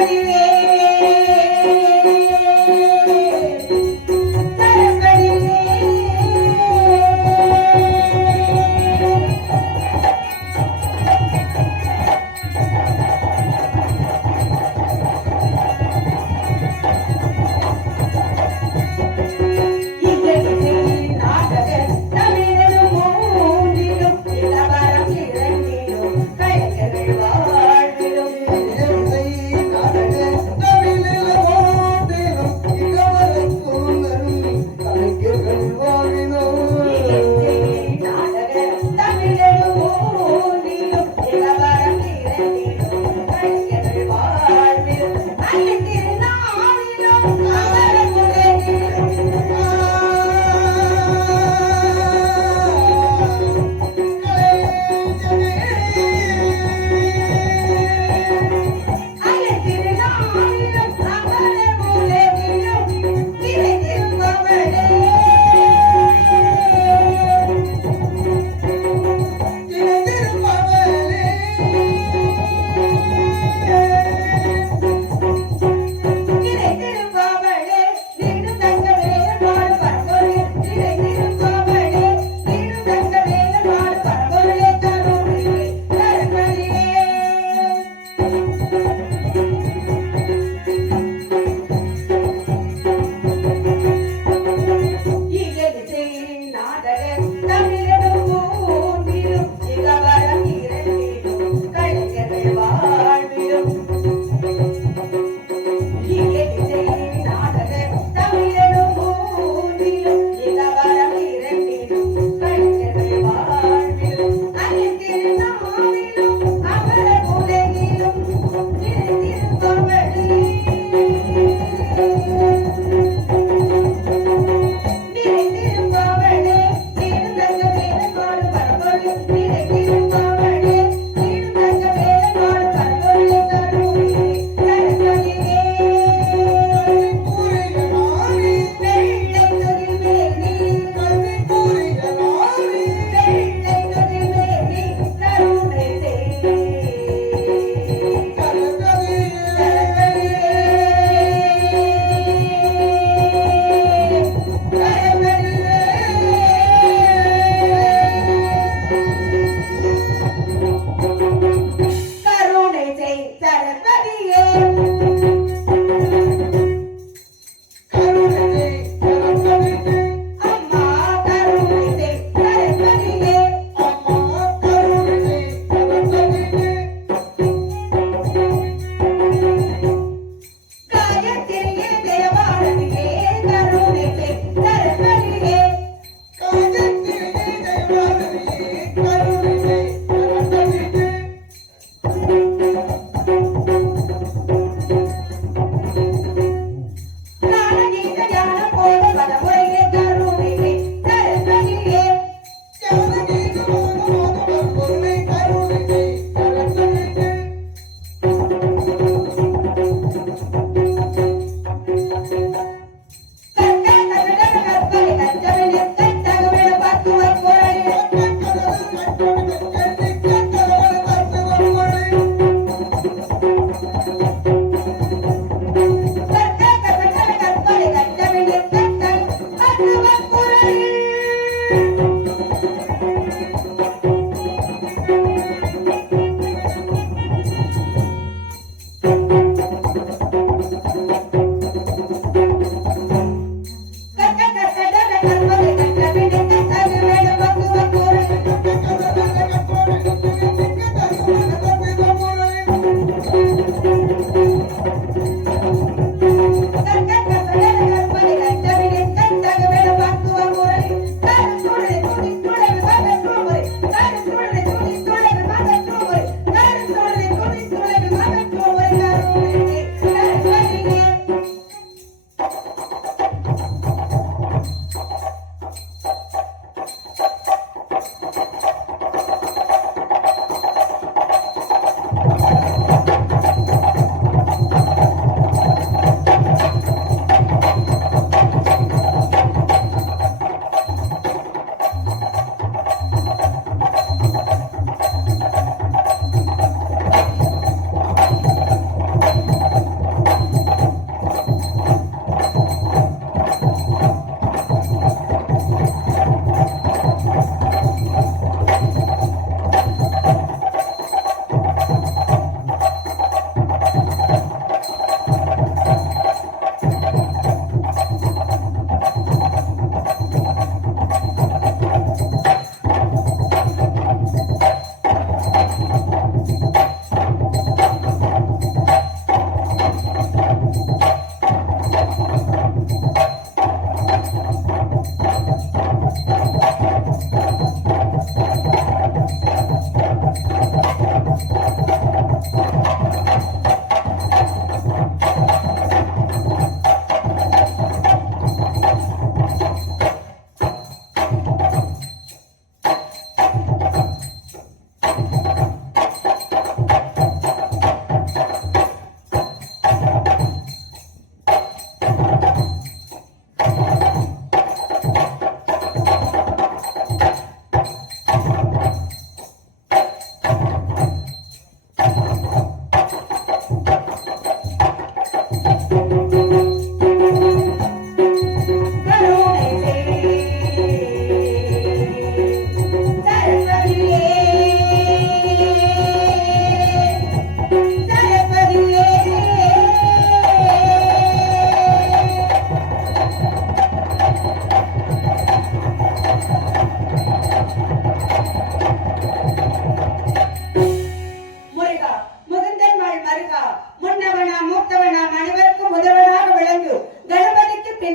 வாழ்விலும்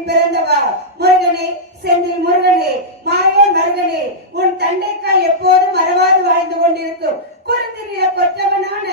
மண்ணில் பிறந்தவா முருகனே, செந்தில் முருகனே, மாய மருகனே, உன் தண்டைக்காய் எப்போதும் மறவாது வாழ்ந்து கொண்டிருக்கும் குறுந்திரிய கொற்றவனான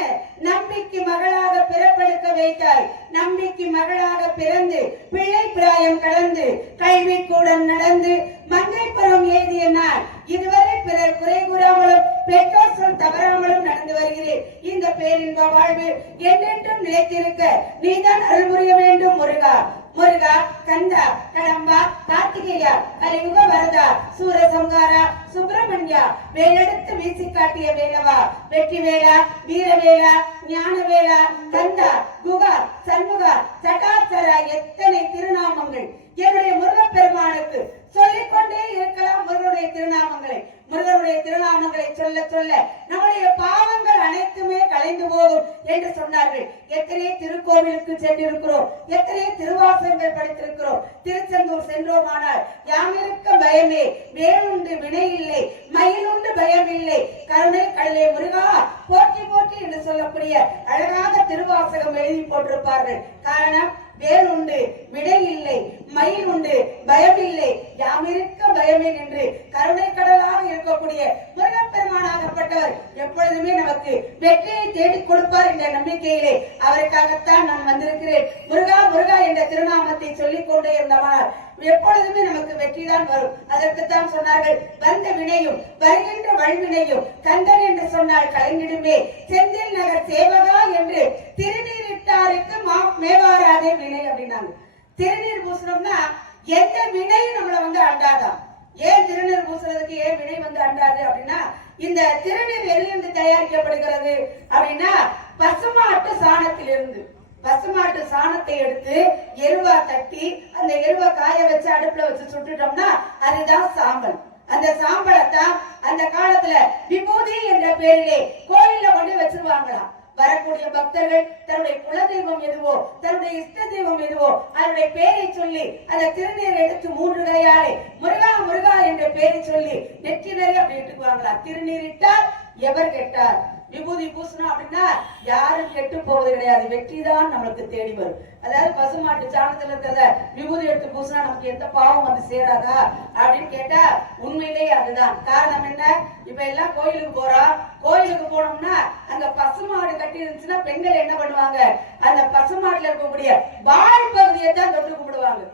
நம்பிக்கை மகளாக பிறப்பெடுக்க வைத்தாய். நம்பிக்கை மகளாக பிறந்து பிள்ளை பிராயம் கடந்து கல்வி கூடம் நடந்து மங்கை பருவம் எழுதிய நான் இதுவரை பிறர் குறை கூறாமலும் பெற்றோர் சொல் தவறாமலும் நடந்து வருகிறேன். இந்த பேரின்ப வாழ்வு என்றென்றும் நிலைத்திருக்க நீதான் அருள் புரிய வேண்டும் முருகா. முருகா, கந்தா, கடம்பா, கார்த்திகேயா, கலியுக வரதா, சூரசம்ஹாரா, சுப்பிரமணியா, வேலெடுத்து வீசி காட்டிய வேலவா, வெற்றி வேலா, வீரவேலா, ஞானவேலா, கந்தா, குகா, சண்முகா, சட்டாச்சரா, எத்தனை திருநாமங்கள் என்னுடைய முருகப்பெருமானுக்கு சொல்லிக்கொண்டே இருக்கலாம். முருகனுடைய திருநாமங்களை முருகனுடைய திருநாமங்களை சொல்ல சொல்ல நம்முடைய பாவங்கள் அனைத்துமே கலைந்து போகும் என்று சொன்னார்கள். எத்தனை திருக்கோவிலுக்கு சென்றிருக்கிறோம், எத்தனை திருவாசகங்கள் படித்திருக்கிறோம். திருச்செந்தூர் சென்றோமானால் யாமிருக்க பயமே, வேலுண்டு வினை இல்லை, மயிலுண்டு பயம் இல்லை, கருணை கடலே முருகா போற்றி போற்றி என்று சொல்லக்கூடிய அழகாக திருவாசகம் எழுதி போட்டிருப்பார்கள். காரணம், வேலுண்டு விடை இல்லை, மயில் உண்டு பயம் இல்லை, யாமிருக்க பயமே என்று கருணை கடலாக இருக்கக்கூடிய முருகப்பெருமானாகப்பட்டவர் எப்பொழுதுமே நமக்கு வெற்றியை தேடிக் கொடுப்பார் என்ற நம்பிக்கையிலே அவருக்காகத்தான் நான் வந்திருக்கிறேன். முருகா முருகா என்ற திருநாமத்தை சொல்லிக் கொண்டே இருந்தவனால் எப்பொழுதுமே நமக்கு வெற்றிதான் வரும். அதற்குத்தான் சொன்னார்கள், வந்த வினையும் வருகின்ற வல்வினையும் கந்தன் என்று சொன்னால் கலைஞிடுமே, செந்தில் நகர் சேவகா என்று திருநீரிட்டாருக்கு மேவாராதே வினை அப்படின்னாங்க. திருநீர் பூசணும்னா எந்த வினையும் நம்மள அண்டாதான். ஏன் திருநீர் பூசுறதுக்கு ஏன் வினை அண்டாது அப்படின்னா, இந்த திருநீர் எதிலிருந்து தயாரிக்கப்படுகிறது அப்படின்னா பசுமாட்டு சாணத்திலிருந்து. பசுமாட்டு சாணத்தை எடுத்து எருவா தட்டி அந்த எருவா காய வச்சு அடுப்புல வச்சு சுட்டுட்டோம்னா அதுதான் சாம்பல். அந்த சாம்பலத்தான் அந்த காலத்துல விபூதி என்ற பேரிலே கோயில்ல கொண்டு வச்சிருவாங்களாம். வரக்கூடிய பக்தர்கள் தன்னுடைய குலதெய்வம் எதுவோ, தன்னுடைய இஷ்ட தெய்வம் எதுவோ அதனுடைய பேரை சொல்லி அந்த திருநீரை எடுத்து 3 கையாலே முருகா முருகா என்ற பேரை சொல்லி நெற்றி நிறைய அப்படி இட்டுக்குவாங்களா. திருநீரிட்டால் எவர் கெட்டார், விபூதி பூசணும் அப்படின்னா யாரும் கெட்டு போவது கிடையாது, வெற்றி தான் நம்மளுக்கு தேடி வரும். அதாவது பசுமாட்டு சாணத்துல இருக்கிறத விபூதி எடுத்து பூசினா நமக்கு எந்த பாவம் சேராதா அப்படின்னு கேட்டா உண்மையிலேயே அதுதான் காரணம். என்ன, இப்ப எல்லாம் கோயிலுக்கு போறோம், கோயிலுக்கு போனோம்னா அங்க பசுமாடு கட்டி இருந்துச்சுன்னா பெண்கள் என்ன பண்ணுவாங்க, அந்த பசுமாட்டுல இருக்கக்கூடிய வால் பகுதியை தான் தொட்டு கும்பிடுவாங்க.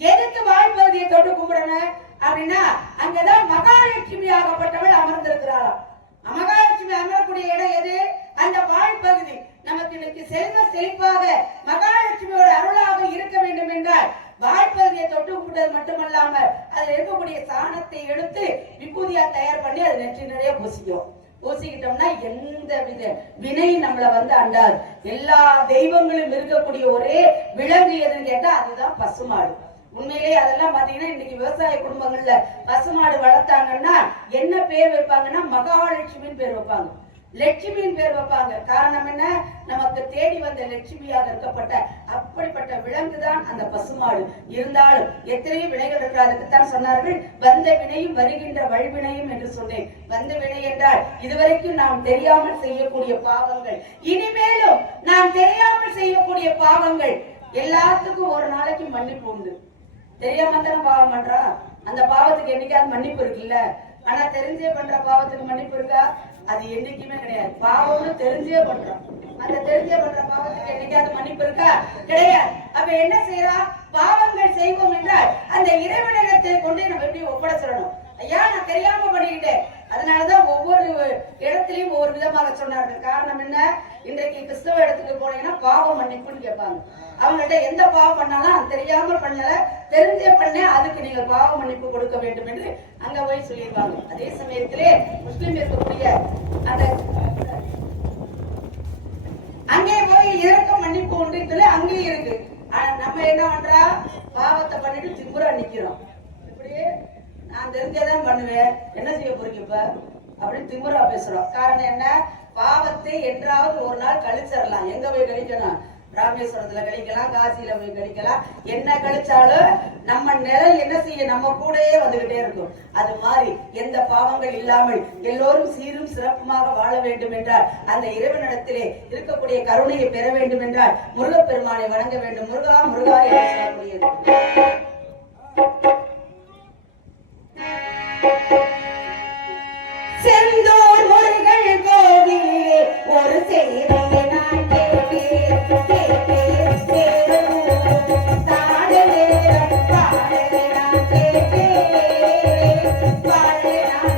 எதுக்கு வால் பகுதியை தொட்டு கும்பிடணும் அப்படின்னா அங்கதான் மகாலட்சுமி ஆகப்பட்டவள் அமர்ந்திருக்கிறாராம். மகாலட்சுமி அமரக்கூடிய இடம் எது, அந்த வால் பகுதி. நமக்கு இன்னைக்கு செல்வ செழிப்பாக மகாலட்சுமியோட அருளாக இருக்க வேண்டும் என்றால் வாய்ப்பகுதியை தொட்டு கும்பிட்டது மட்டுமல்லாம அதுல இருக்கக்கூடிய சாணத்தை எடுத்து விபூதியா தயார் பண்ணி அதை நெற்றி நிறைய பூசிக்கிட்டோம்னா எந்த வித வினை நம்மள அண்டாது. எல்லா தெய்வங்களும் இருக்கக்கூடிய ஒரே விலங்கு எதுன்னு கேட்டா அதுதான் பசுமாடு. உண்மையிலேயே அதெல்லாம் பாத்தீங்கன்னா இன்னைக்கு விவசாய குடும்பங்கள்ல பசுமாடு வளர்த்தாங்கன்னா என்ன பேர் வைப்பாங்கன்னா மகாலட்சுமின்னு பேர் வைப்பாங்க, லட்சுமியின் பேர் வைப்பாங்க. காரணம் என்ன, நமக்கு தேடி வந்த லட்சுமியாக இருக்கப்பட்ட அப்படிப்பட்ட விலங்குதான் அந்த பசுமாடு. இருந்தாலும் எத்தனையோ வினைகள் இருக்கு. அதுக்குத்தான் சொன்னார்கள், வந்த வினையும் வருகின்ற வழிவினையும் என்று சொன்னேன். வந்த வினை என்றால் இதுவரைக்கும் நாம் தெரியாமல் செய்யக்கூடிய பாவங்கள், இனிமேலும் நாம் தெரியாமல் செய்யக்கூடிய பாவங்கள் எல்லாத்துக்கும் ஒரு நாளைக்கு மன்னிப்பு உண்டு. தெரியாம தானே பாவம் பண்றா, அந்த பாவத்துக்கு என்னைக்காவது மன்னிப்பு இருக்குல்ல. ஆனா தெரிஞ்சே பண்ற பாவத்துக்கு மன்னிப்பு இருக்கா, அது என்னைக்குமே கிடையாது. பாவம்னு தெரிஞ்சே பண்றோம், அந்த தெரிஞ்சே பண்ற பாவத்துக்கு என்னைக்காவது மன்னிப்பு இருக்கா, கிடையாது. அப்ப என்ன செய்யறா, பாவங்கள் செய்வோம் என்றால் அந்த இறைவனிடத்தை கொண்டு நம்ம எப்படி ஒப்படைச்சிடணும். ஐயா நான் தெரியாம பண்ணிக்கிட்டேன், அதனாலதான் ஒவ்வொரு இடத்துலயும் ஒவ்வொரு விதமாக சொன்னார்கள். காரணம் என்ன, இன்றைக்கு கிறிஸ்தவ இடத்துக்கு போனீங்கன்னா பாவ மன்னிப்புன்னு கேட்பாங்க. அவங்கள்ட்ட எந்த பாவம் பண்ணாலும் தெரியாமல் பண்ணல, தெரிஞ்சே பண்ண, அதுக்கு நீங்க பாவ மன்னிப்பு கொடுக்க வேண்டும் என்று அங்க போய் சொல்லியிருப்பாங்க. அதே சமயத்திலே முஸ்லிம் இருக்கக்கூடிய அந்த அங்கே போய் இதற்கு மன்னிப்பு உண்டு அங்கேயும் இருக்கு. ஆனா நம்ம என்ன பண்றா, பாவத்தை பண்ணிட்டு திம்புறா நிக்கிறோம். இப்படியே நான் தெரிஞ்சதான் பண்ணுவேன், என்ன செய்ய போறீங்க இப்ப அப்படின்னு திமுறா பேசுறோம். காரணம் என்ன, பாவத்தை என்றாவது ஒரு நாள் கழிச்சிடலாம். எங்க போய் கழிக்கணும், ராமேஸ்வரத்துல கழிக்கலாம், காசியில போய் கழிக்கலாம். என்ன கழிச்சாலும் நம்ம நிழல் என்ன செய்ய நம்ம கூடயே வந்துகிட்டே இருக்கும். அது மாதிரி எந்த பாவங்கள் இல்லாமல் எல்லோரும் சீரும் சிறப்புமாக வாழ வேண்டும் என்றால் அந்த இறைவனிடத்திலே இருக்கக்கூடிய கருணையை பெற வேண்டும் என்றால் முருகப்பெருமானை வணங்க வேண்டும். முருகா முருகா என்று சொல்லக்கூடியது செந்தூர் முருகன் கோவிலே ஒரு செய்தியை நான் கேட்டேன் தாழ நேரம் பாடலை நான் கேட்டேன் பாடலை நான்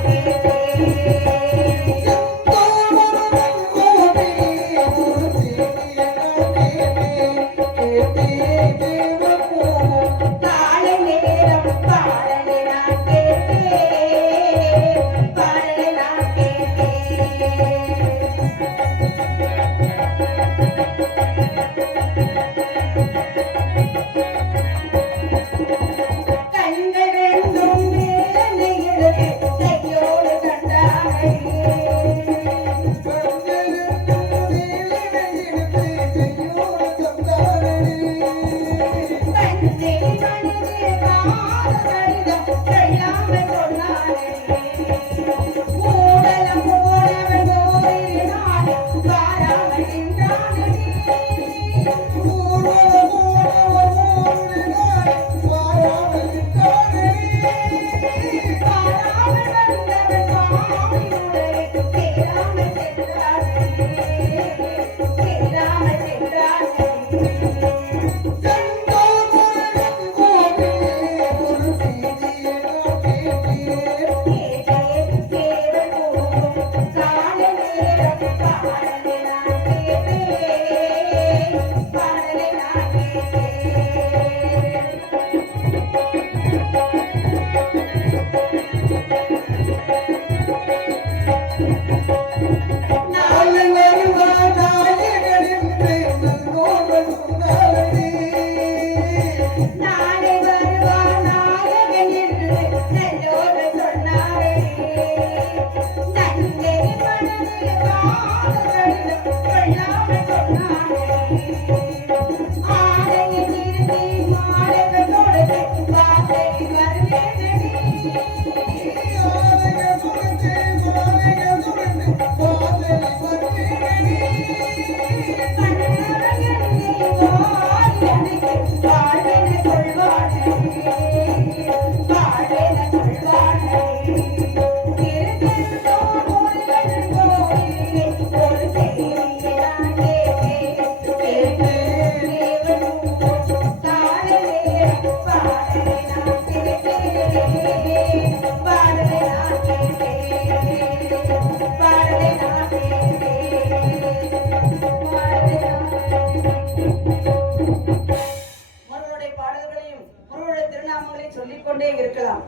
சொல்லிக்கொண்டே இருக்கலாம்.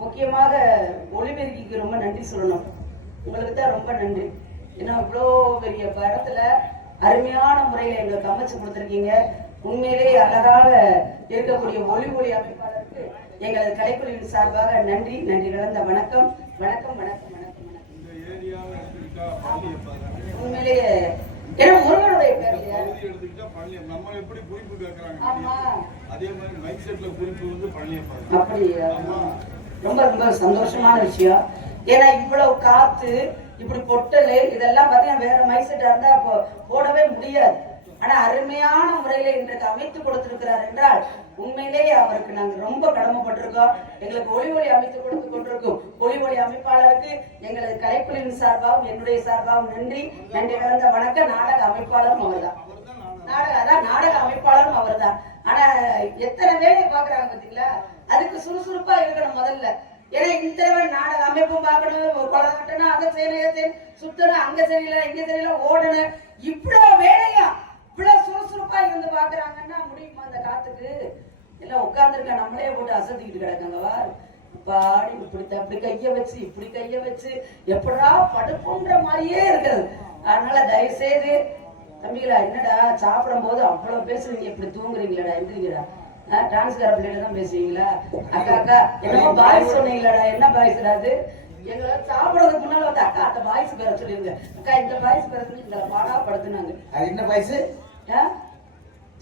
முக்கியமாக ஒளிபெருக்கிக்கு ரொம்ப நன்றி சொல்லணும். உங்களுக்கு தான் ரொம்ப நன்றி. ஏன்னா இவ்வளோ பெரிய படத்துல அருமையான முறையில எங்களுக்கு அமைச்சு கொடுத்துருக்கீங்க. உண்மையிலேயே அழகாக இருக்கக்கூடிய ஒளி அமைப்பாளருக்கு எங்களது கலைக்குழுவின் சார்பாக நன்றி கலந்த வணக்கம் வணக்கம் வணக்கம் வணக்கம் வணக்கம். உண்மையிலேயே ஏன்னா முருகனுடைய பேர் நம்ம எப்படி குறிப்பு கேட்கறாங்க அதே மாதிரி மைக் செட்ல குறிப்பு வந்து பழனியப்பா. அப்படியா? ரொம்ப ரொம்ப சந்தோஷமான விஷயம். ஏன்னா இவ்வளவு காத்து இப்படி பொட்டல் இதெல்லாம் பார்த்தீங்கன்னா வேற மைக் செட்டா இருந்தா போடவே முடியாது. ஆனா அருமையான முறையில இன்றைக்கு அமைத்து கொடுத்திருக்கிறார் என்றால் உண்மையிலேயே அவருக்கு நாங்க ரொம்ப கடமைப்பட்டிருக்கோம். எங்களுக்கு ஒளி அமைத்து கொடுத்து கொண்டிருக்கும் ஒளி அமைப்பாளருக்கு எங்களது கலைக்குழுவின் சார்பாகவும் என்னுடைய சார்பாகவும் நன்றி கலந்த வணக்கம். நாடக அமைப்பாளரும் அவர்தான். நாடக அமைப்பாளரும் அவர்தான். ஆனா எத்தனை வேலையை பாக்குறாங்க பாத்தீங்களா? அதுக்கு சுறுசுறுப்பா இருக்கணும் முதல்ல. ஏன்னா இந்த தடவை நாடக அமைப்பும் பார்க்கணும், கொலை கட்டணும், அதை செய்யணும், சுத்தணும், அங்க செய்யல இங்க செய்யல ஓடணும். இவ்வளவு வேலையா இவ்வளவு சுறுசுறுப்பா இருந்து பாக்குறாங்கன்னா முடியுமா? அந்த காத்துக்கு எல்லாம் உட்கார்ந்துருக்க நம்மளே போட்டு அசத்திக்கிட்டு கிடக்காங்கவா பாடி இப்படி கைய வச்சு எப்படா படுப்புன்ற மாதிரியே இருக்குது. அதனால தயவு செய்து தம்பிகளா, என்னடா சாப்பிடும் போது அவ்வளவு பேசுறீங்க, இப்படி தூங்குறீங்களடா, எந்திரிங்கடா. டிரான்ஸ்கர் பிள்ளைல தான் பேசுவீங்களா? அக்கா என்னமோ பாய்ஸ் சொன்னீங்களாடா, என்ன பாய்ஸ்டா அது? எங்களை சாப்பிடறதுக்கு முன்னால வந்து அக்கா அந்த பாய்ஸ் பேர சொல்லிருங்க. அக்கா இந்த பாய்ஸ் பேர சொல்லி எங்களை பாடா படுத்துனாங்க. அது என்ன பாய்ஸ்?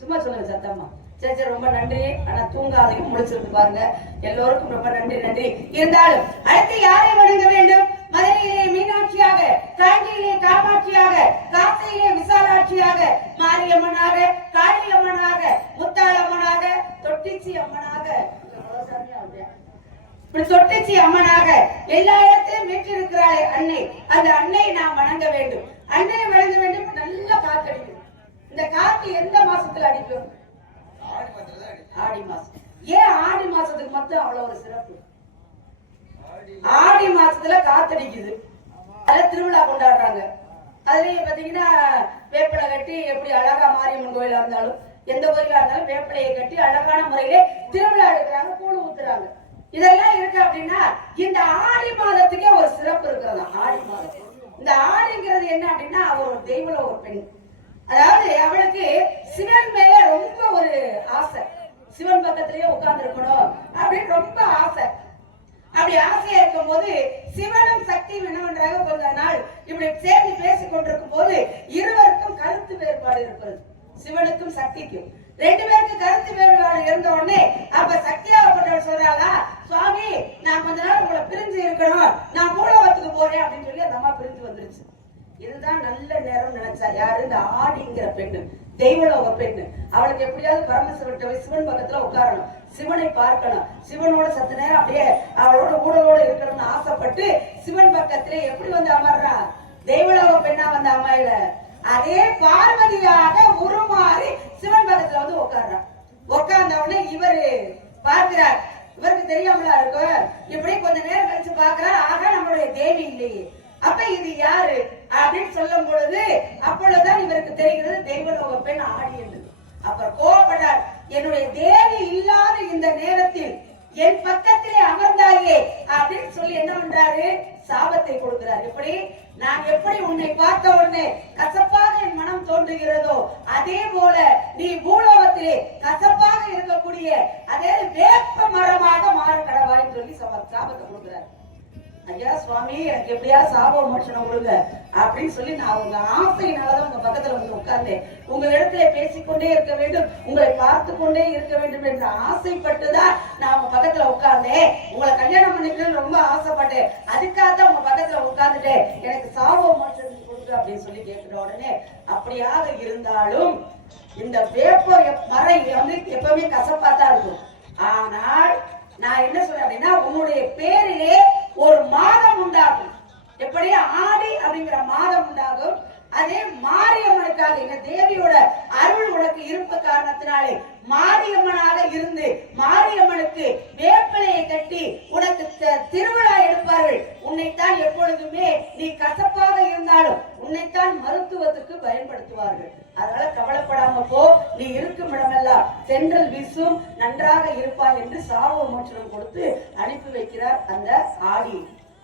சும்மா சொல்லுங்க சத்தம்மா. சரி ரொம்ப நன்றி. ஆனா தூங்காதையும் முடிச்சிருக்கு பாருங்க. எல்லோருக்கும் ரொம்ப நன்றி. இருந்தாலும் அடுத்து யாரை வணங்க வேண்டும்? மதுரையிலே மீனாட்சியாக, காஞ்சியிலே காமாட்சியாக, காசியிலே விசாலாட்சியாக, மாரியம்மனாக, காளியம்மனாக, முத்தாளம்மனாக, தொட்டிச்சி அம்மனாக இப்படி தொட்டிச்சி அம்மனாக எல்லா இடத்திலும் வீற்றிருக்கிறாளே அன்னை, அந்த அன்னையை நாம் வணங்க வேண்டும். அன்னையை வணங்க வேண்டும். இப்ப நல்லா காத்தடிக்கும். இந்த காத்து எந்த மாசத்துல அடிக்கும்? ஆடி மாசம். ஏன் ஆடி மாசத்துக்கு மட்டும் அவ்வளவு ஒரு சிறப்பு? ஆடி மாசத்துல காத்தடிக்குது, அதுல திருவிழா கொண்டாடுறாங்க. அதுலயும் பாத்தீங்கன்னா வேப்பிலை கட்டி, எப்படி அழகா மாரியம்மன் கோயிலா இருந்தாலும் எந்த கோயிலா இருந்தாலும் வேப்பிலையை கட்டி அழகான முறையிலே திருவிழா எடுக்கிறாங்க, கூழ் ஊத்துறாங்க. இதெல்லாம் இருக்கு அப்படின்னா இந்த ஆடி மாதத்துக்கே ஒரு சிறப்பு இருக்கிறதா. ஆடி மாதம், இந்த ஆடிங்கிறது என்ன அப்படின்னா அவர் ஒரு தெய்வல ஒரு பெண். அதாவது அவளுக்கு சிவன் மேல ரொம்ப ஒரு ஆசை, சிவன் பக்கத்திலேயே உட்கார்ந்து இருக்கணும் அப்படின்னு ரொம்ப ஆசை. அப்படி ஆசையா இருக்கும் போது சிவனும் சக்தியும் என்ன பண்றாங்க, கொஞ்ச நாள் இப்படி சேர்ந்து பேசிக் கொண்டிருக்கும் போது இருவருக்கும் கருத்து வேறுபாடு இருப்பது. சிவனுக்கும் சக்திக்கும் ரெண்டு பேருக்கு கருத்து வேறுபாடு இருந்த உடனே அப்ப சக்தியாகப்பட்டவர் சொல்றாளா, சுவாமி நான் கொஞ்ச நாள் உங்களை பிரிஞ்சு இருக்கணும், நான் மூலவத்துக்கு போறேன் அப்படின்னு சொல்லி அந்த அம்மா பிரிஞ்சு வந்துருச்சு. இதுதான் நல்ல நேரம் நினைச்சா யாரு, இந்த ஆடிங்கிற பெண்ணு, தெய்வலோக பெண்ணு. அவளுக்கு எப்படியாவது பரமசிவன் சிவன் பக்கத்துல உட்காரணும், சிவனை பார்க்கணும், சிவனோட சத்து நேரம் அப்படியே அவளோட ஊடலோட இருக்கணும்னு ஆசைப்பட்டு சிவன் பக்கத்திலே எப்படி வந்து அமர்றா, தெய்வலோக பெண்ணா வந்து அமரல, அதே பார்வதியாக உருமாறி சிவன் பக்கத்துல வந்து உட்கார்றான். உட்கார்ந்த உடனே இவரு பார்க்கிறார், இவருக்கு தெரியாமலா இருக்கும். இப்படி கொஞ்ச நேரம் கழிச்சு பாக்குறார், ஆக நம்மளுடைய தேவி இல்லையே, அப்ப இது யாரு அப்படின்னு சொல்லும் பொழுது அப்பொழுதுதான் இவருக்கு தெரிகிறது தெய்வலோக பெண் ஆடி என்று. அப்புறம் கோபப்பட்டார், என்னுடைய தேவி இல்லாத இந்த நேரத்தில் என் பக்கத்திலே அமர்ந்தாயே அப்படின்னு சொல்லி என்ன பண்றாரு, சாபத்தை கொடுக்கிறார். எப்படி, நான் எப்படி உன்னை பார்த்த உடனே கசப்பாக என் மனம் தோன்றுகிறதோ அதே போல நீ பூலோகத்திலே கசப்பாக இருக்கக்கூடிய அதே வேப்ப மரமாக மாற கடவாய்ன்னு சொல்லி சாபத்தை கொடுக்கிறார். ஐயா சுவாமி எனக்கு எப்படியா சாப மோட்சம் கொடுங்க அப்படின்னு சொல்லி நான் உங்க ஆசையினாலதான் உங்க பக்கத்துல வந்து உட்கார்ந்தேன். உங்க இடத்துல பேசிக்கொண்டே இருக்க வேண்டும், உங்களை பார்த்து கொண்டே இருக்க வேண்டும் என்ற ஆசைப்பட்டுதான் நான் உங்க பக்கத்துல உட்கார்ந்தேன். உங்களை கல்யாணம் பண்ணிக்கணும்னு ரொம்ப ஆசைப்பட்டேன், அதுக்காகத்தான் உங்க பக்கத்துல உட்கார்ந்துட்டேன், எனக்கு சாப மோட்சம் கொடுங்க அப்படின்னு சொல்லி கேட்கிற உடனே அப்படியாக இருந்தாலும் இந்த வேப்ப மரம் வந்து எப்பவுமே கசப்பாத்தான் இருக்கும். ஆனால் நான் என்ன சொல்றேன் அப்படின்னா உன்னுடைய பேரிலே ஒரு மாதம் உண்டாகும். எப்படி ஆடி அப்படிங்கிற மாதம் உண்டாகும், அதே மாரியம்மனுக்காக எங்க தேவியோட அருள் உனக்கு இருப்ப காரணத்தினாலே மாரியம்மனாக இருந்து மாரியம்மனுக்கு வேப்பிலையை கட்டி உனக்கு திருவிழா எடுப்பார்கள். உன்னைத்தான் எப்பொழுதுமே நீ கசப்பாக இருந்தாலும் உன்னைத்தான் மருத்துவத்துக்கு பயன்படுத்துவார்கள். அதனால கவலைப்படாம போ, நீ இருக்கும் இடமெல்லாம் தென்றல் வீசும், நன்றாக இருப்பாய் என்று சாப மோட்சம் கொடுத்து அனுப்பி வைக்கிறார் அந்த ஆடி.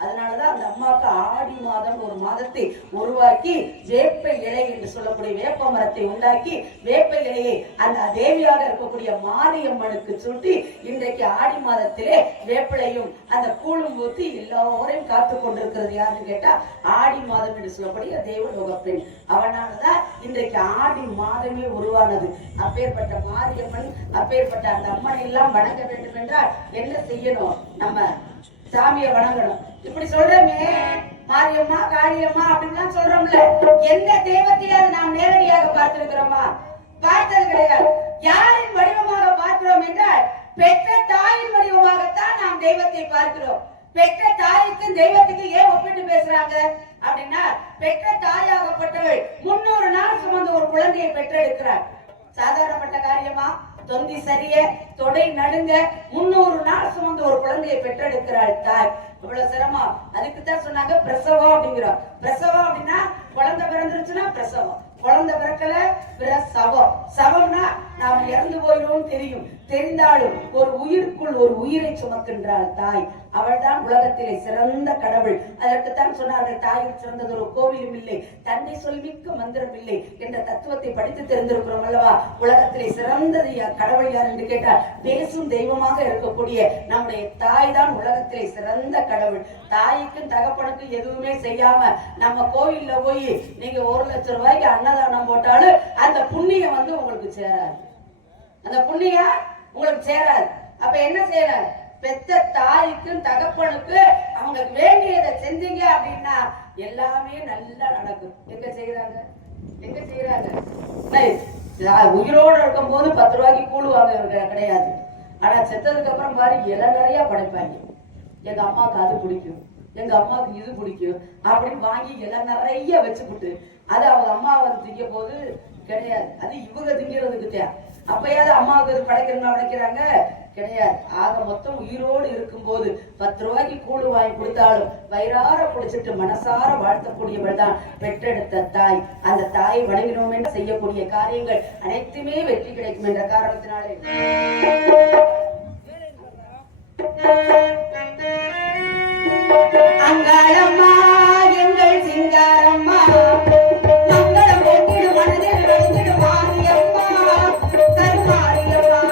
அதனாலதான் அந்த அம்மாவுக்கு ஆடி மாதம் ஒரு மாதத்தை உருவாக்கி வேப்ப இலை என்று சொல்லக்கூடிய வேப்ப மரத்தை உண்டாக்கி வேப்ப இலையை அந்த தேவியாக இருக்கக்கூடிய மாரியம்மனுக்கு சுட்டி இன்றைக்கு ஆடி மாதத்திலே வேப்பிலையும் அந்த கூழும் ஊத்தி எல்லோரையும் காத்து கொண்டிருக்கிறது யாருன்னு கேட்டா ஆடி மாதம் என்று சொல்லக்கூடிய தேவலோக பெண். அவனாலதான் இன்றைக்கு ஆடி மாதமே உருவானது. அப்பேற்பட்ட மாரியம்மன், அப்பேற்பட்ட அந்த அம்மனை எல்லாம் வணங்க வேண்டும் என்றால் என்ன செய்யணும், நம்ம சாமியை வணங்கணும். இப்படி சொல்றோமே மாரியம்மா காளியம்மா அப்படின்லாம் சொல்றோம்ல, எந்த தெய்வத்தையாவது நாம் நேரடியாக பார்த்திருக்கிறோமா? பார்த்தது கிடையாது. யாரின் வடிவமாக பார்க்கிறோம் என்றால் பெற்ற தாயின் வடிவமாகத்தான் நாம் தெய்வத்தை பார்க்கிறோம். பெற்ற தாய்க்கும் தெய்வத்துக்கு ஏன் ஒப்பிட்டு பேசுறாங்க அப்படின்னா, பெற்ற தாயாகப்பட்டவள் 300 நாள் சுமந்து ஒரு குழந்தையை பெற்றெடுக்கிறார். சாதாரணப்பட்ட காரியமா? தொந்தி சரிய, தொடை நடுங்க 300 நாள் சுமந்து ஒரு குழந்தையை பெற்றெடுக்கிறாள் தாய். இவ்வளவு சிரமம். அதுக்குத்தான் சொன்னாங்க பிரசவம் அப்படிங்கிறோம். பிரசவம் அப்படின்னா குழந்தை பிறந்துருச்சுன்னா பிரசவம், குழந்தை பிறக்கல பிரசவம். சவம்னா நாம இறந்து போயிடும் தெரியும், தெரிந்தாலும் ஒரு உயிருக்குள் ஒரு உயிரை சுமக்கின்றாள் தாய். அவள் தான் உலகத்திலே சிறந்த கடவுள். அதற்குத்தான் சொன்னார்கள், தாயில் சிறந்தது ஒரு கோவிலும் இல்லை, தன்னை சொல்மிக்க மந்திரம் இல்லை என்ற தத்துவத்தை படித்து தெரிந்திருக்கிறோம் அல்லவா? உலகத்திலே சிறந்தது கடவுள் யார் என்று கேட்டால் பேசும் தெய்வமாக இருக்கக்கூடிய நம்முடைய தாய் தான் உலகத்திலே சிறந்த கடவுள். தாய்க்கும் தகப்பனுக்கும் எதுவுமே செய்யாம நம்ம கோவில்ல போய் நீங்க 1 லட்சம் ரூபாய்க்கு அன்னதானம் போட்டாலும் அந்த புண்ணியம் வந்து உங்களுக்கு சேராது, அந்த புண்ணியம் உங்களுக்கு சேராது. அப்ப என்ன செய்யறாரு, பெத்த தாய்க்கும் தகப்பனுக்கு அவங்களுக்கு வேண்டியதை செஞ்சீங்க அப்படின்னா எல்லாமே நல்லா நடக்கும். எங்க செய்யறாங்க, எங்க செய்யறாங்க? உயிரோடு இருக்கும் போது 10 ரூபாய்க்கு கூழ் வாங்க கிடையாது. ஆனா செத்ததுக்கு அப்புறம் பாரு இலை நிறைய படைப்பாங்க. எங்க அம்மாவுக்கு அது பிடிக்கும், எங்க அம்மாவுக்கு இது பிடிக்கும் அப்படின்னு வாங்கி இலை நிறைய வச்சுக்கிட்டு அது அவங்க அம்மா வந்து திங்க போது கிடையாது, அது இவங்க திங்கிறதுக்கு தான். அப்பயாவது அம்மாவுக்கு இது படைக்கணும்னா படைக்கிறாங்க கிடையாது. ஆக மொத்தம் உயிரோடு இருக்கும்போது 10 ரூபாய்க்கு கூடு வாங்கி கொடுத்தாலும் வயிறார குடிச்சிட்டு மனசார வாழ்த்தக்கூடியவள் தான் பெற்றெடுத்த தாய். அந்த தாயை வணங்கினோம் என்று செய்யக்கூடிய காரியங்கள் அனைத்துமே வெற்றி கிடைக்கும் என்ற காரணத்தினாலே அங்காளம்மா எங்கள் சிங்காரம்மா மங்களம் பொங்கிடு மனதில் வைத்திடு மாரியம்மா கருமாரியம்மா.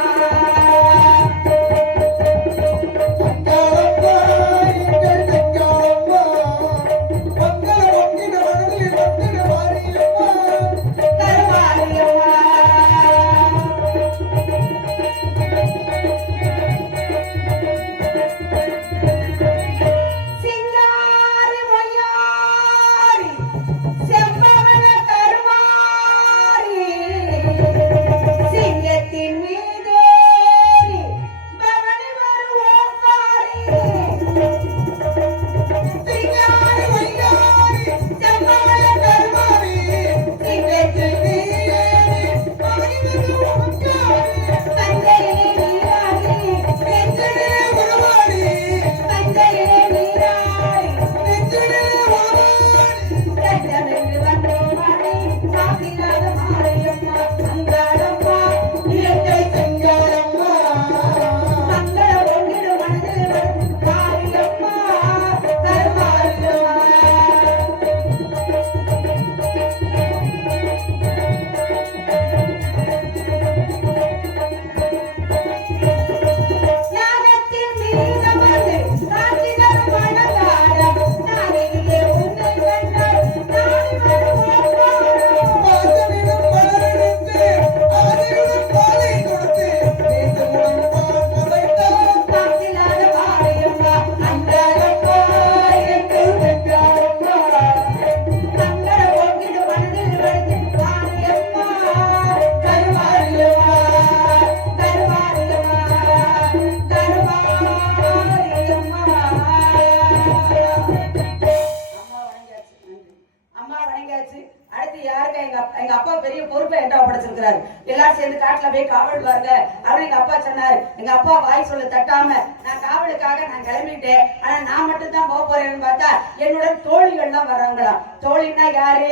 எங்க அப்பா பெரிய பொறுப்பை என்கிட்ட ஒப்படைச்சிருக்கிறாரு. எல்லாரும் சேர்ந்து காட்டுல போய் காவல் பாருங்க அப்படின்னு எங்க அப்பா சொன்னாரு. எங்க அப்பா வாய் சொல்ல தட்டாம நான் காவலுக்காக நான் கிளம்பிட்டேன். ஆனா நான் மட்டும் தான் போக போறேன்னு பார்த்தா என்னுடன் தோழிகள் தான் வர்றாங்களா. தோழின்னா யாரு?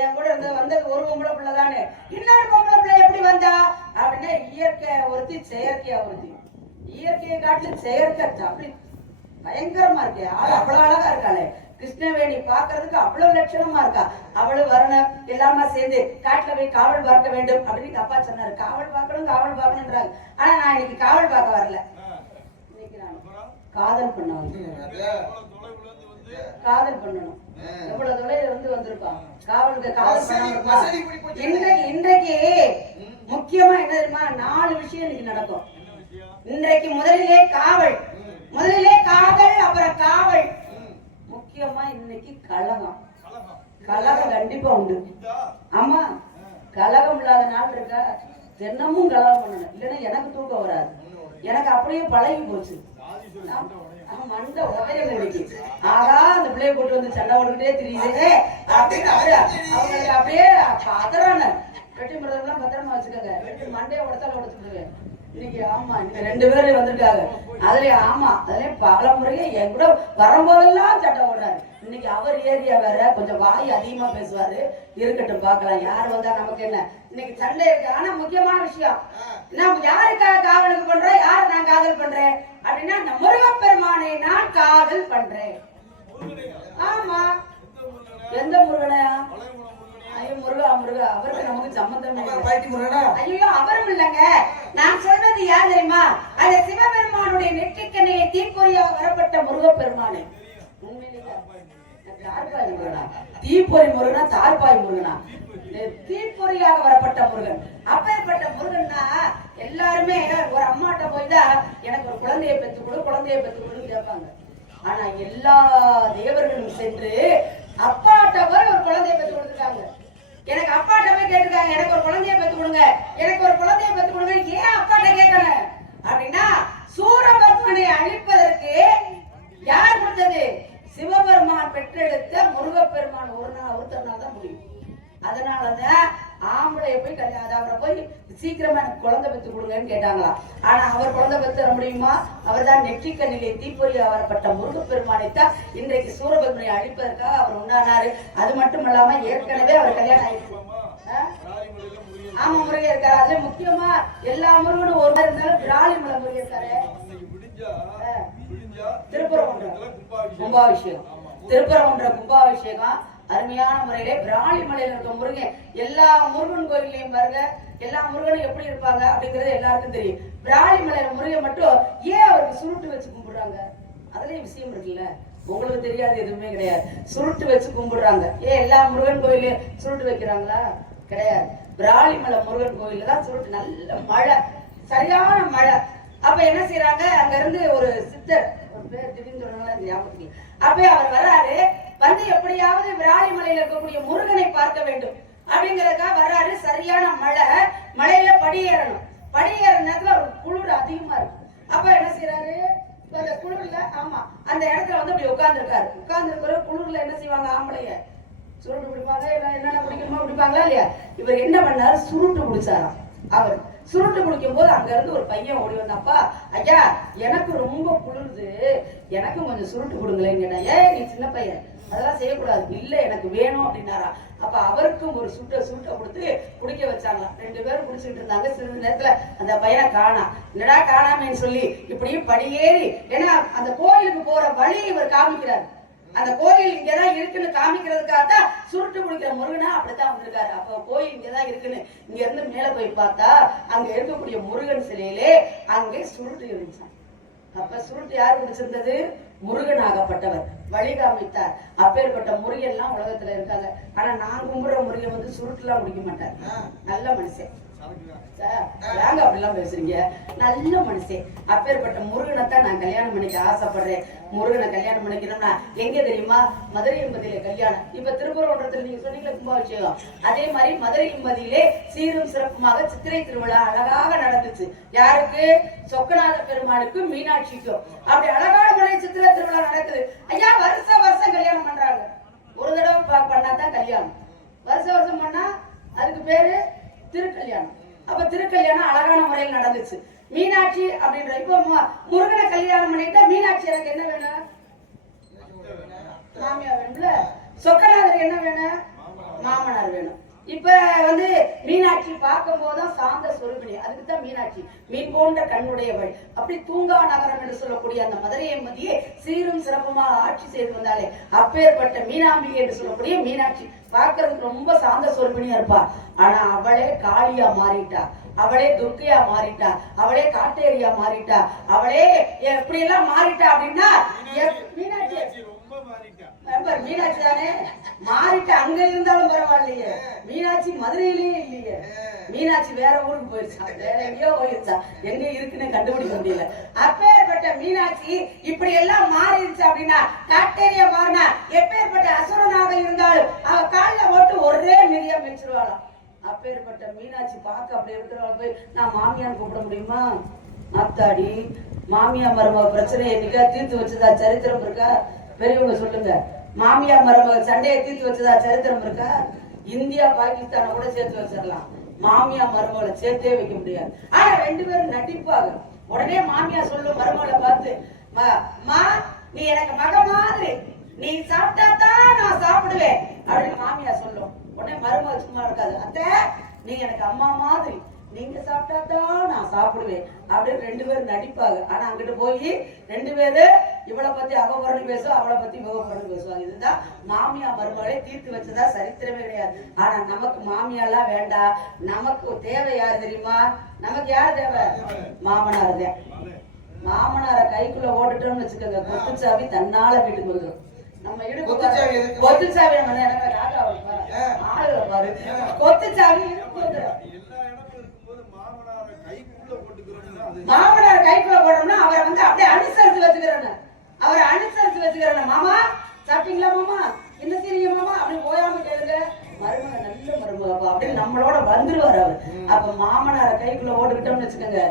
என் கூட வந்தது ஒரு பொம்பளை பிள்ளை தானே. இன்னொரு பொம்பளை பிள்ளை எப்படி வந்தா அப்படின்னா இயற்கை ஒருத்தி செயற்கையா ஒருத்தி. இயற்கையை காட்டுல செயற்கை அப்படி பயங்கரமா இருக்கு. ஆள் அவ்வளவு அழகா இருக்காளே. கிருஷ்ணவேணி பாக்குறதுக்கு அவ்வளவு லட்சணமா இருக்கா. அவளும் வரணும் எல்லாமே சேர்ந்து காட்டுல போய் காவல் பார்க்க வேண்டும் அப்படின்னு அப்பா சொன்னாரு. காவல் பார்க்கணும்ன்றாங்க. ஆனா நான் இன்னைக்கு காவல் பார்க்க வரல. இன்னைக்கு நான் காதல் பண்ண காதல் பண்ணணும். எவ்வளவு தொலைல வந்திருப்பான் காவலுக்கு. காதல் இன்றைக்கு முக்கியமா என்ன தெரியுமா? 4 விஷயம் இன்னைக்கு நடக்கும். இன்றைக்கு முதலிலே காவல், அப்புறம் காவல். முக்கியமா இன்னைக்கு கலகம். கலகம் கண்டிப்பா உண்டு. ஆமா, கலகம் இல்லாத நாள் இருக்கா? தினமும் கலகம் பண்ணணும். இல்லைன்னா எனக்கு தூக்கம் வராது. எனக்கு அப்படியே பழகி போச்சு. மண்டை உடைய முடிக்கு. ஆகா அந்த பிள்ளைய போட்டு வந்து சண்டை போட்டுக்கிட்டே தெரியுது அப்படின்னு அவங்களுக்கு அப்படியே பத்திரான வெட்டி மிருதம்லாம் பத்திரமா வச்சுக்கோங்க. வெட்டி மண்டையை உடத்தால உடைச்சுடுங்க. இன்னைக்கு ஆமா இன்னைக்கு 2 பேரு வந்திருக்காங்க. அதுலயும் பல முறையே என் கூட வரும்போதெல்லாம் சட்டை போடுறாரு. இன்னைக்கு அவர் ஏரியா வேற, கொஞ்சம் வாய் அதிகமா பேசுவாரு. இருக்கட்டும், பார்க்கலாம் யார் வந்தா நமக்கு என்ன. இன்னைக்கு சண்டை இருக்கு. ஆனா முக்கியமான விஷயம், நான் யாருக்காக காவலுக்கு பண்றேன், யாரு நான் காதல் பண்றேன் அப்படின்னா இந்த முருகப்பெருமானை நான் காதல் பண்றேன். ஆமா, எந்த முருகனையா? ஐயோ முருகா அவருக்கு நமக்கு சம்பந்தம் ஐயோ அவரும் இல்லைங்க. நான் சொல்றது யார் தெரியுமா? அந்த சிவபெருமானுடைய நெற்றிக்கண்ணையை தீப்பொறியாக வரப்பட்ட முருகப்பெருமானே. தீப்பொறி முருகனா தார்பாய் முருகனா? தீப்பொறியாக வரப்பட்ட முருகன். அப்பேற்பட்ட முருகன்னா எல்லாருமே ஒரு அம்மாட்ட போய்தான் எனக்கு ஒரு குழந்தையை பெற்றுக்கொடு கேட்பாங்க. ஆனா எல்லா தேவர்களும் சென்று அப்பாட்ட போய் ஒரு குழந்தையை பெற்று கொடுத்துருக்காங்க. எனக்கு அப்பாட்ட போய் கேட்டிருக்காங்க, எனக்கு ஒரு குழந்தைய பெற்று கொடுங்க. ஏன் அப்பாட்ட கேட்கணும் அப்படின்னா சீக்கிரமா எனக்கு குழந்தை பெற்று கொடுங்கன்னு கேட்டாங்களா. ஆனா அவர் குழந்தை பெற்று தர முடியுமா? அவர் தான் நெற்றிக்கண்ணிலே தீப்பொறியா வரப்பட்ட முருகப்பெருமானைத்தான் இன்றைக்கு சூரபத்மனை அழிப்பதற்காக அவர் உண்டானாரு. அது மட்டும் இல்லாம ஏற்கனவே அவர் கல்யாணம் ஆயிடுச்சு. ஆமா, முருகன் இருக்காரு. அதுல முக்கியமா எல்லா முருகனும் ஒரு மாதிரி இருந்தாலும் விராலிமலை முருகன் இருக்காரு. திருப்பரங்குன்றம் கும்பாபிஷேகம், திருப்பரங்குன்றம் கும்பாபிஷேகம் அருமையான முறையிலே விராலிமலையில இருக்க முருகன். எல்லா முருகன் கோயிலையும் பாருங்க, எல்லா முருகனும் எப்படி இருப்பாங்க அப்படிங்கறது எல்லாருக்கும் தெரியும். விராலிமலையில முருகன் மட்டும் ஏன் அவருக்கு சுருட்டு வச்சு கும்பிடுறாங்க? அதுலயும் விஷயம் இருக்குல்ல, உங்களுக்கு தெரியாது எதுவுமே கிடையாது. சுருட்டு வச்சு கும்பிடுறாங்க. ஏன் எல்லா முருகன் கோயிலையும் சுருட்டு வைக்கிறாங்களா? கிடையாது. விராலிமலை முருகன் கோயில தான் சுருட்டு. நல்ல மழை, சரியான மழை. அப்ப என்ன செய்யறாங்க, அங்க இருந்து ஒரு சித்தர், ஒரு பேர் திடீர்னு ஞாபகத்துக்கு, அப்ப அவர் வர்றாரு. வந்து எப்படியாவது விராலிமலையில இருக்கக்கூடிய முருகனை பார்க்க வேண்டும் அப்படிங்கறதுக்காக வர்றாரு. சரியான மழை, மழையில படியேறணும். படியேற நேரத்துல ஒரு குளிர் அதிகமா இருக்கு. அப்ப என்ன செய்யறாரு, அந்த குளிர்ல, ஆமா, அந்த இடத்துல வந்து அப்படி உட்கார்ந்து இருக்காரு. உட்கார்ந்து இருக்கிற குளிர்ல என்ன செய்வாங்க, ஆம்பளைய சுருட்டு குடிப்பாங்க, என்னென்ன குடிக்கணுமோ குடிப்பாங்களா இல்லையா? இவர் என்ன பண்ணாரு, சுருட்டு குடிச்சாராம். அவர் சுருட்டு குடிக்கும் போது அங்க இருந்து ஒரு பையன் ஓடி வந்தாப்பா, ஐயா எனக்கு ரொம்ப குளிருது, எனக்கும் கொஞ்சம் சுருட்டு கொடுங்களேன்னு கேட்டா. ஏன் நீ சின்ன பையன், அதெல்லாம் செய்யக்கூடாது. இல்ல எனக்கு வேணும் அப்படின்னாரா. அப்ப அவருக்கும் ஒரு சுருட்டை கொடுத்து குடிக்க வச்சாங்க. 2 பேரும் குடிச்சுட்டு இருந்தாங்க. சிறிது நேரத்துல அந்த பையனை காணா. என்னடா காணாமேன்னு சொல்லி இப்படியும் படியேறி, ஏன்னா அந்த கோயிலுக்கு போற வழி இவர் காமிக்கிறார். அந்த கோயில் இங்கதான் இருக்குன்னு காமிக்கிறதுக்காக தான் சுருட்டு குடிக்கிற முருகனா அப்படித்தான் வந்திருக்காரு. அப்ப கோயில் இங்கதான் இருக்குன்னு இங்க இருந்து மேல போய் பார்த்தா அங்க இருக்கக்கூடிய முருகன் சிலையிலே அங்கே சுருட்டு இருந்துச்சான். அப்ப சுருட்டு யார் குடிச்சிருந்தது? முருகன் ஆகப்பட்டவர் வழி காமித்தார். அப்பேற்பட்ட முருகன் எல்லாம் உலகத்துல இருக்காங்க. ஆனா நான் கும்பிடுற முருகன் வந்து சுருட்டு எல்லாம் குடிக்க மாட்டார். நல்ல மனுஷன். ஏங்க அப்படிலாம் பேசுறீங்க? நல்ல மனுஷன். அப்பேற்பட்ட முருகனை தான் நான் கல்யாணம் பண்ணிக்க ஆசைப்படுறேன். முருகனை கல்யாணம் பண்ணிக்கணும்னா எங்க தெரியுமா? மதுரை எம்பதியில கல்யாணம். இப்ப திருப்பரங்குன்றத்துல நீங்க சொன்னீங்களா கும்பாபிஷேகம், அதே மாதிரி மதுரை எம்பதியிலே சீரும் சிறப்புமாக சித்திரை திருவிழா அழகாக நடந்துச்சு. யாருக்கு? சொக்கநாத பெருமானுக்கும் மீனாட்சிக்கும். அப்படி அழகான முறை சித்திரை திருவிழா நடக்குது. ஐயா வருஷம் கல்யாணம் பண்றாங்க. ஒரு தடவை பண்ணாதான் கல்யாணம். வருஷம் பண்ணா அதுக்கு பேரு திருக்கல்யாணம். அப்ப திருக்கல்யாணம் அழகான முறையில் நடந்துச்சு. மீனாட்சி அப்படின்ற, இப்ப முருகனை கல்யாணம் பண்ணிட்டா மீனாட்சி எனக்கு என்ன வேணும்? மாமியார் வேணும்ல. சொக்கநாதர் என்ன வேணும்? மாமனார் வேணும். இப்ப வந்து மீனாட்சி பார்க்கும் போதுதான் சாந்த சொருபினி, அதுக்குதான் மீனாட்சி. மீன் போன்ற கண்ணுடையவள். அப்படி தூங்கா நகரம் என்று சொல்லக்கூடிய அந்த மதுரை எம்பதியை சீரும் சிறப்புமா ஆட்சி செய்து வந்தாலே அப்பேற்பட்ட மீனாம்பிகை என்று சொல்லக்கூடிய மீனாட்சி பார்க்கறதுக்கு ரொம்ப சாந்த சொருபினியா இருப்பா. ஆனா அவளே காளியா மாறிட்டா, அவளே துர்க்கையா மாறிட்டா, அவளே காட்டேரியா மாறிட்டா, அவளே எப்படி எல்லாம் மாறிட்டா அப்படின்னா மீனாட்சி மீனாட்சி தானே மாறிட்டா. அங்க இருந்தாலும் பரவாயில்லையே, மீனாட்சி மதுரையிலேயே இல்லையே. மீனாட்சி வேற ஊருக்கு போயிருச்சா, வேற எங்கேயோ போயிருச்சா, எங்க இருக்குன்னு கண்டுபிடிக்க முடியல. அப்பேற்பட்ட மீனாட்சி இப்படி எல்லாம் மாறிடுச்சு அப்படின்னா காட்டேரியா மாறினா எப்பேற்பட்ட அசுரனாக இருந்தாலும் அவ காலில் போட்டு ஒரே மிதியா மெச்சிருவாளாம். அப்பேற்பட்ட மீனாட்சி பார்க்க அப்படி இருக்கிறவங்க போய் நான் மாமியான்னு கூப்பிட முடியுமா? அத்தாடி, மாமியா மருமக பிரச்சனையை என்னைக்கா தீர்த்து வச்சதா சரித்திரம் இருக்கா? பெரியவங்க சொல்லுங்க. மாமியா மருமக சண்டையை தீர்த்து வச்சதா சரித்திரம் இருக்கா? இந்தியா பாகிஸ்தானை கூட சேர்த்து வச்சிடலாம், மாமியா மருமகளை சேர்த்தே வைக்க முடியாது. ஆனா 2 பேரும் நடிப்பாங்க. உடனே மாமியா சொல்லும் மருமகளை பார்த்து, மா நீ எனக்கு மக மாதிரி, நீ சாப்பிட்டா தான் நான் சாப்பிடுவேன் அப்படின்னு மாமியா சொல்லும். உடனே மருமக சும்மா இருக்காது, அத்தை நீ எனக்கு அம்மா மாதிரி, நீங்க சாப்பிட்டா தான் நான் சாப்பிடுவேன் அப்படின்னு 2 பேரும் நடிப்பாங்க. ஆனா அங்கிட்டு போய் 2 பேரு இவளை பத்தி அவ புறணி பேசுவோம், அவளை பத்தி இவ புறணி பேசுவாங்க. இதுதான் மாமியா மருமகளை தீர்த்து வச்சதா சரித்திரமே கிடையாது. ஆனா நமக்கு மாமியாலாம் வேண்டாம். நமக்கு தேவை யாரு தெரியுமா? நமக்கு யாரு தேவை? மாமனார் தான். மாமனார கைக்குள்ள ஓட்டுட்டோம்னு வச்சுக்கோங்க, கொத்துச்சாவி தன்னால வீட்டுக்கு வந்துடும். நம்ம கொத்துச்சாவி நம்ம ஆளுகளை பாரு, கொத்துச்சாவி மாமனார் கைக்குள்ள போடணும்னா அவரை வந்து அப்படியே அனுசரிச்சு வச்சுக்கிறேன். அவரை அனுசரிச்சு வச்சுக்கிறேன். மாமா சாப்பிட்டீங்களா, மாமா என்ன செய்றீங்க மாமா அப்படின்னு போயாம கேளுங்க. மருமக நல்ல மருமகப்பா அப்படின்னு நம்மளோட வந்துருவாரு அவர். அப்ப மாமனார கைக்குள்ள ஓட்டுக்கிட்டோம்னு வச்சுக்கோங்க,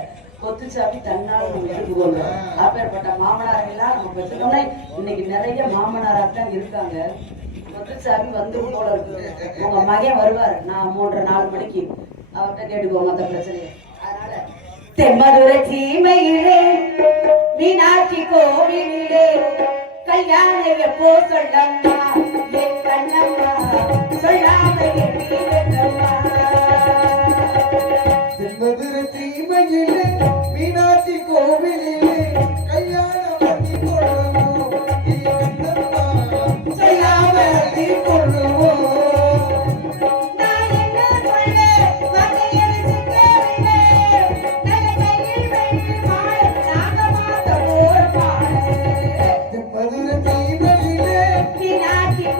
கொத்துச்சாவி தன்னால நம்ம எடுத்துக்கோங்க. அப்பேற்பட்ட மாமனாரை எல்லாம் நம்ம வச்சுக்கோம்னா இன்னைக்கு நிறைய மாமனாராத்தான் இருக்காங்க. கொத்துச்சாவி வந்து போல இருக்கு. உங்க மகன் வருவாரு, நான் 3:30 4 மணிக்கு அவர்கிட்ட கேட்டுக்கோ மத்த பிரச்சனையை. அதனால தெம்மதுரை சீமையிலே மீனாட்சி கோவிலே கல்யாணம் எப்போ சொல்லம்மா என் கண்ணம்மா சொல்லாம எப்படி வெல்லம்மா. தெம்மதுரை சீமையிலே மீனாட்சி கோவிலிலே கல்யாணம் பண்ணி கொள்ளுவோம் என் கண்ணம்மா சொல்லாம பண்ணி கொள்ளுவோம். தெம்மதுரை சீமையிலே மீனாட்சி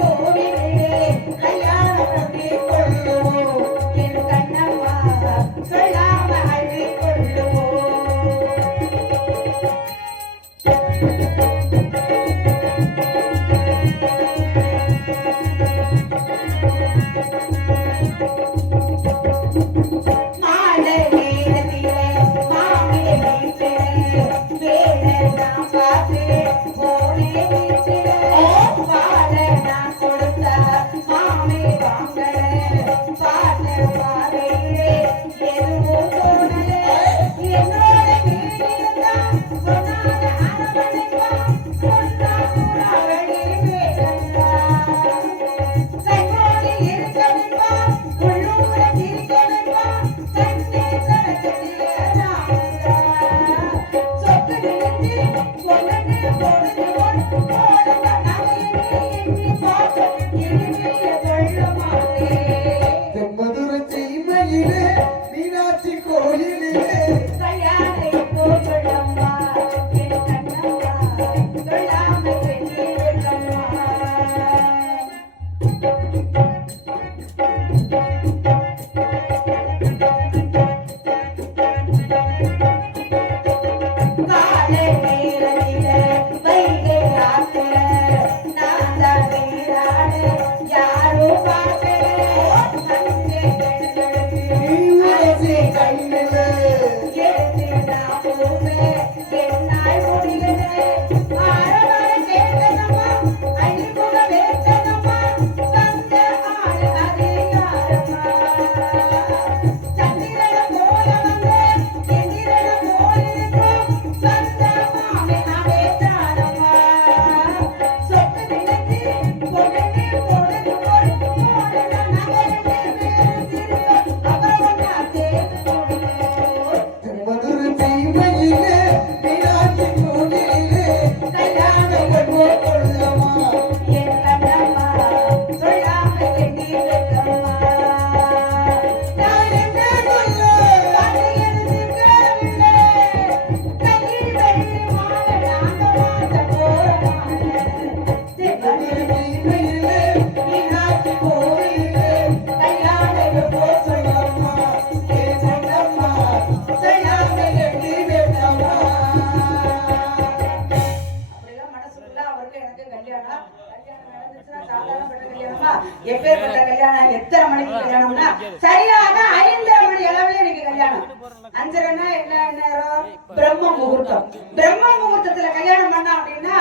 கோயிலிலே எப்பேற்பட்ட கல்யாணம், எத்தனை மணிக்கு கல்யாணம்னா சரியாக 5:30 மணி அளவுல எனக்கு கல்யாணம். 5:30ன்னா என்ன நேரம்? பிரம்ம முகூர்த்தம். பிரம்ம முகூர்த்தத்துல கல்யாணம் பண்ணா அப்படின்னா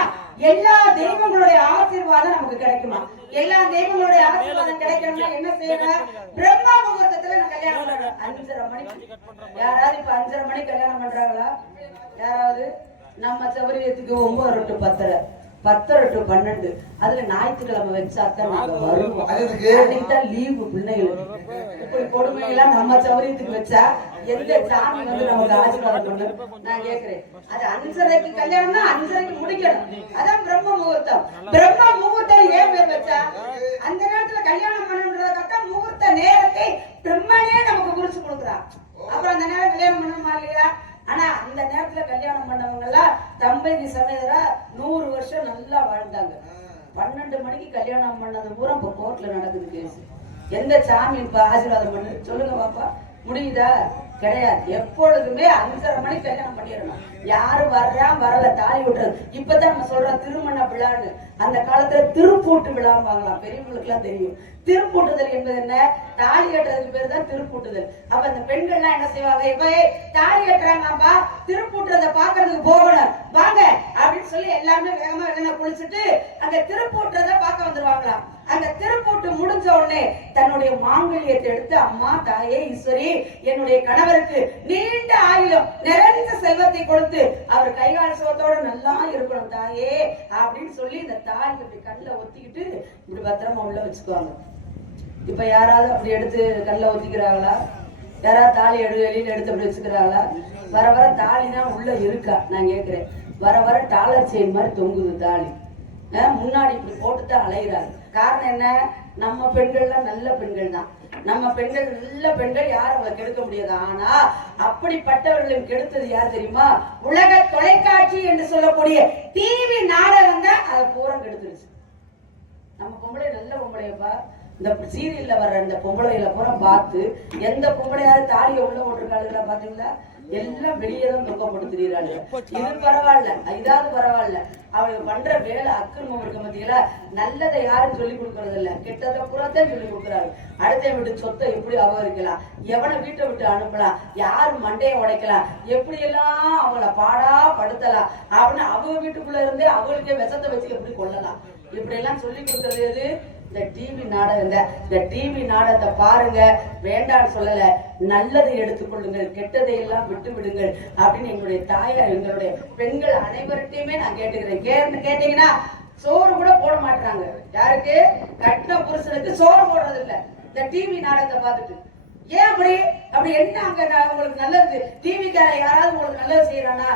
எல்லா தெய்வங்களுடைய ஆசீர்வாதம் நமக்கு கிடைக்குமா? எல்லா தெய்வங்களுடைய ஆசீர்வாதம் கிடைக்கணும்னா என்ன செய்யணும்? பிரம்ம முகூர்த்தத்துல நான் கல்யாணம் பண்றேன் 5:30 மணிக்கு. யாராவது இப்ப 5:30 மணிக்கு கல்யாணம் பண்றாங்களா? யாராவது? நம்ம சௌரியத்துக்கு 9 to 10, 10 to 12. அதுல ஞாயிற்றுக்கிழமை வச்சாத்தான் நாங்க வருவோம். அன்னைக்குதான் லீவு பிள்ளைகளுக்கு. இப்படி கொடுமையெல்லாம் நம்ம சௌரியத்துக்கு வச்சா எந்த சாமி வந்து நமக்கு ஆசீர்வாதம் பண்ணு? நான் கேக்குறேன். அது 5:30க்கு கல்யாணம்னா 5:30க்கு முடிக்கணும். அதான் பிரம்ம முகூர்த்தம். பிரம்ம முகூர்த்தம் ஏன் பேர் வச்சா? அந்த நேரத்துல கல்யாணம் பண்ணணுன்றதுக்காக முகூர்த்த நேரத்தை பிரம்மனே நமக்கு குறிச்சு கொடுக்குறான். அப்புறம் அந்த நேரம் கல்யாணம் பண்ணணுமா இல்லையா? ஆனா அந்த நேரத்துல கல்யாணம் பண்ணவங்க எல்லாம் தம்பதி சமேதரா 100 வருஷம் நல்லா வாழ்ந்தாங்க. 12 மணிக்கு கல்யாணம் பண்ணது பூரா இப்ப கோர்ட்ல நடக்குது கேஸ். எந்த சாமி இப்ப ஆசீர்வாதம் பண்ணு சொல்லுங்க பாப்பா? முடியுதா? கிடையாது. எப்பொழுதுமே 5:30 மணிக்கு கல்யாணம் பண்ணிடணும். யாரு வர்றா வரல தாலி விட்டுறது. இப்பதான் நம்ம சொல்றோம் திருமண விழான்னு. அந்த காலத்துல திருப்பூட்டு விழாம்பாங்களாம். பெரியவங்களுக்கு எல்லாம் தெரியும். திருப்பூட்டுதல் என்பது என்ன? தாலி கட்டுறதுக்கு பேர் தான் திருப்பூட்டுதல். அப்ப அந்த பெண்கள் எல்லாம் என்ன செய்வாங்க? இப்ப தாலி கட்டுறாங்கப்பா, திருப்பூட்டுறத பாக்குறதுக்கு போகணும் வாங்க அப்படின்னு சொல்லி எல்லாருமே வேகமா வெளியே குளிச்சுட்டு அந்த திருப்பூட்டுறத பார்க்க வந்துருவாங்களாம். அந்த திருக்கூட்டு முடிஞ்ச உடனே தன்னுடைய மாங்கல்யத்தை எடுத்து, அம்மா தாயே ஈஸ்வரி, என்னுடைய கணவருக்கு நீண்ட ஆயுளும் நிறைந்த செல்வத்தை கொடுத்து அவர் கைகால சுகத்தோட நல்லா இருக்கணும் தாயே அப்படின்னு சொல்லி இந்த தாய் இப்படி கண்ணில் ஒத்திக்கிட்டு இப்படி பத்திரமா உள்ள வச்சுக்குவாங்க. இப்ப யாராவது அப்படி எடுத்து கண்ணில் ஒத்திக்கிறாங்களா? யாராவது தாலி வெளியில எடுத்து அப்படி வச்சுக்கிறாங்களா? வர வர தாலி தான் உள்ள இருக்கா நான் கேட்கிறேன். வர வர டாலர் செயின் மாதிரி தொங்குது தாலி. முன்னாடி இப்படி போட்டுதான் அலைகிறாங்க. காரணம் என்ன? நம்ம பெண்கள்லாம் நல்ல பெண்கள் தான். நம்ம பெண்கள் நல்ல பெண்கள், யாரும் அவங்களை கெடுக்க முடியாது. ஆனா அப்படிப்பட்டவர்களும் கெடுத்தது யார் தெரியுமா? உலக தொலைக்காட்சி என்று சொல்லக்கூடிய டிவி நாடகம் தான் அதை பூரா கெடுத்துருச்சு. நம்ம பொம்பளை நல்ல பொம்பளையப்பா, இந்த சீரியல்ல வர்ற இந்த பொம்பளைகளை பூரா பார்த்து எந்த பொம்பளையாவது தாலியை உள்ள போட்டிருக்காளுங்களா பாத்தீங்களா? எல்லாம் வெளியே தான் துக்கப்பட்டு திரியிறாங்க. இது பரவாயில்ல, இதாவது பரவாயில்ல. அவங்க பண்ற வேலை அக்கிரமம் இருக்க பார்த்தீங்களா? நல்லதை யாரும் சொல்லி கொடுக்கறது இல்ல, கெட்டதை புறத்தான் சொல்லி கொடுக்குறாங்க. அடுத்த வீட்டு சொத்தை எப்படி அபகரிக்கலாம், எவனை வீட்டை விட்டு அனுப்பலாம், யாரு மண்டையை உடைக்கலாம், எப்படி எல்லாம் அவங்கள பாடா படுத்தலாம் அப்படின்னு அவங்க வீட்டுக்குள்ள இருந்தே அவங்களுக்கே விஷத்தை வச்சு எப்படி கொள்ளலாம், இப்படி எல்லாம் சொல்லி கொடுக்கறது எது? இந்த டிவி நாடகம். இந்த டிவி நாடகத்தை பாருங்க, வேண்டான்னு சொல்லல, நல்லதை எடுத்துக்கொள்ளுங்கள், கெட்டதை எல்லாம் விட்டு விடுங்கள் அப்படின்னு எங்களுடைய தாயார், எங்களுடைய பெண்கள் அனைவர்கிட்டையுமே நான் கேட்டுக்கிறேன். கேட்டீங்கன்னா சோறு கூட போட மாட்டாங்க. யாருக்கு? கட்டின புருஷனுக்கு சோறு போடுறது இல்ல இந்த டிவி நாடகத்தை பார்த்துட்டு. ஏன் அப்படி? அப்படி என்ன அங்க உங்களுக்கு நல்லது? டிவிக்கார யாராவது உங்களுக்கு நல்லது செய்யறானா?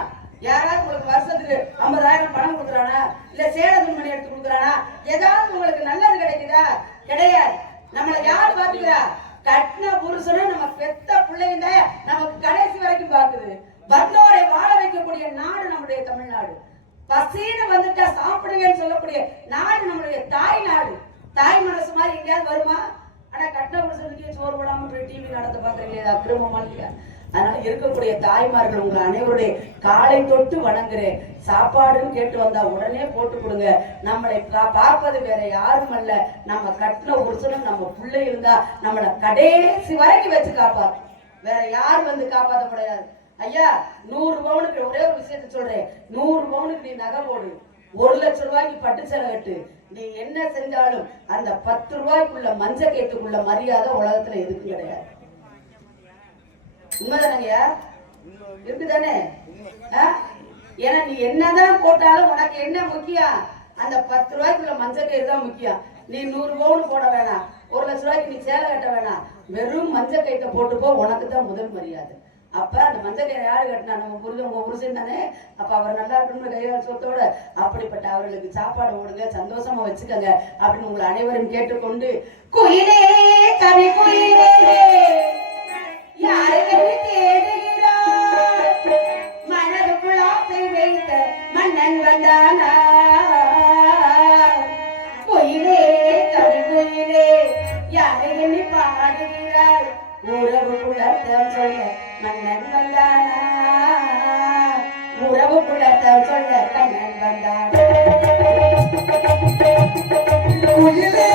யாராவது உங்களுக்கு வருஷத்துக்கு 50,000 பணம் கொடுக்குறானா? இல்ல சேல துணிமணி எடுத்து கொடுக்குறானா? ஏதாவது உங்களுக்கு நல்லது கிடைக்குதா? கிடையாது. நம்மளை யார் பாத்துக்கிறா? கட்டின புருஷனும் நம்ம பெத்த பிள்ளைங்க நமக்கு கடைசி வரைக்கும் பாக்குது. வந்தோரை வாழ வைக்கக்கூடிய நாடு நம்முடைய தமிழ்நாடு. பசின்னு வந்துட்டா சாப்பிடுங்கன்னு சொல்லக்கூடிய நாடு நம்மளுடைய தாய் நாடு. தாய் மனசு மாதிரி எங்கேயாவது வருமா? ஆனா கட்டின புருஷனுக்கே சோறு போடாம போய் டிவி நடத்த பாக்குறீங்க, அக்கிரமமா இல்லையா? அதனால இருக்கக்கூடிய தாய்மார்கள் உங்க அனைவருடைய காலை தொட்டு வணங்குறேன். சாப்பாடுன்னு கேட்டு வந்தா உடனே போட்டு கொடுங்க. நம்மளை பார்ப்பது வேற யாரும் அல்ல, நம்ம கட்டின புருஷனும் நம்ம பிள்ளை இருந்தா நம்மளை கடைசி வரைக்கும் வச்சு காப்பாரு. வேற யாரும் வந்து காப்பாற்ற முடியாது. ஐயா 100 பவுனுக்கு ஒரே ஒரு விஷயத்த சொல்றேன். 100 பவுனுக்கு நீ நகை போடு, 1 லட்சம் ரூபாய்க்கு பட்டு சேலை கட்டு, நீ என்ன செஞ்சாலும் அந்த 10 ரூபாய்க்குள்ள மஞ்ச கேட்டுக்குள்ள மரியாதை உலகத்துல எதுக்கும் கிடையாது. உண்மைதானங்கய்யா? இருக்குதானே? ஏன்னா நீ என்னதான் போட்டாலும் உனக்கு என்ன முக்கியம்? அந்த 10 ரூபாய்க்குள்ள மஞ்சள் கயிறு தான் முக்கியம். நீ 100 பவுன் போட வேணாம், 1 லட்சம் ரூபாய்க்கு நீ சேலை கட்ட வேணாம், வெறும் மஞ்சள் கயிற்றை போட்டு போ, உனக்கு தான் முதல் மரியாதை. அப்ப அந்த மஞ்சள் கயிறை யாரு கட்டினா? நம்ம புரிஞ்ச உங்க புருஷன் தானே. அப்ப அவர் நல்லா இருக்கணும்னு கையாள சொத்தோட அப்படிப்பட்ட அவர்களுக்கு சாப்பாடு ஓடுங்க, சந்தோஷமா வச்சுக்கங்க அப்படின்னு உங்களை அனைவரும் கேட்டுக்கொண்டு, குயிலே கவி குயிலே யாருக்கு தேடுகிறார், மனதுக்குள் ஆசை வைத்த மன்னன் வந்தானா, குயிலே கவி குயிலே யாரை எண்ணி பாடுகிறார், உறவு குலத்தம் சொல்ல மன்னன் வந்தானா, உறவு குலத்தம் சொல்ல கண்ணன் வந்தானா. குயிலே